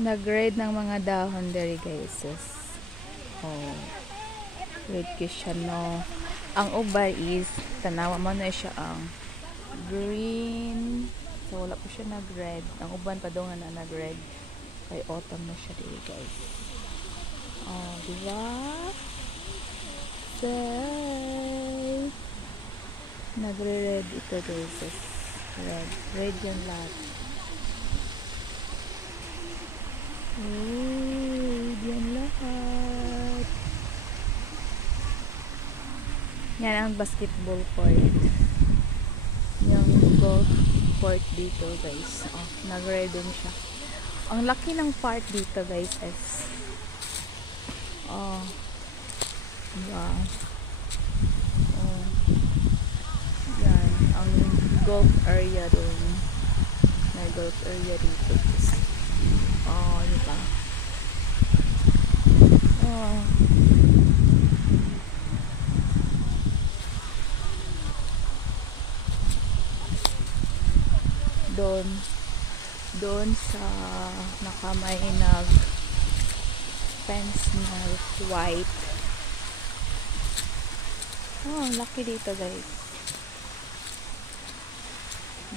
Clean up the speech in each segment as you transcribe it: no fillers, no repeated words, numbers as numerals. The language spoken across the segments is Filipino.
Nag-red ng mga dahon dere guys. Oh, red siya no. Ang ubay is tanawa man na siya ang green. So wala po siya nag-red. Ang uban pa daw na nag-red. Kay autumn na siya dere guys. Oh, diba? Say, nagre-red ito guys. Red yan lahat. Red yan lahat. Yan ang basketball court. Yung golf court dito guys. Oh, nag-red din siya. Ang laki ng part dito guys is oh, wow. Oh, yan ang golf area doon. May golf area dito guys. Oh, diba? Oh. Doon sa nakamay nag fence na white. Oh, laki dito guys.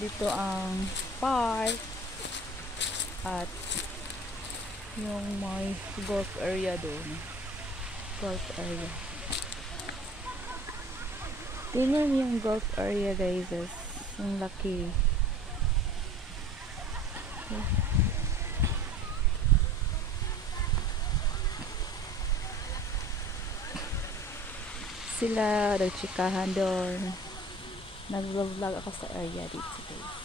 Dito ang park at yung may golf area doon. Golf area. Tingnan yung golf area guys. Yung laki. Sila nagchikahan doon. Nag-vlog ako sa area dito guys.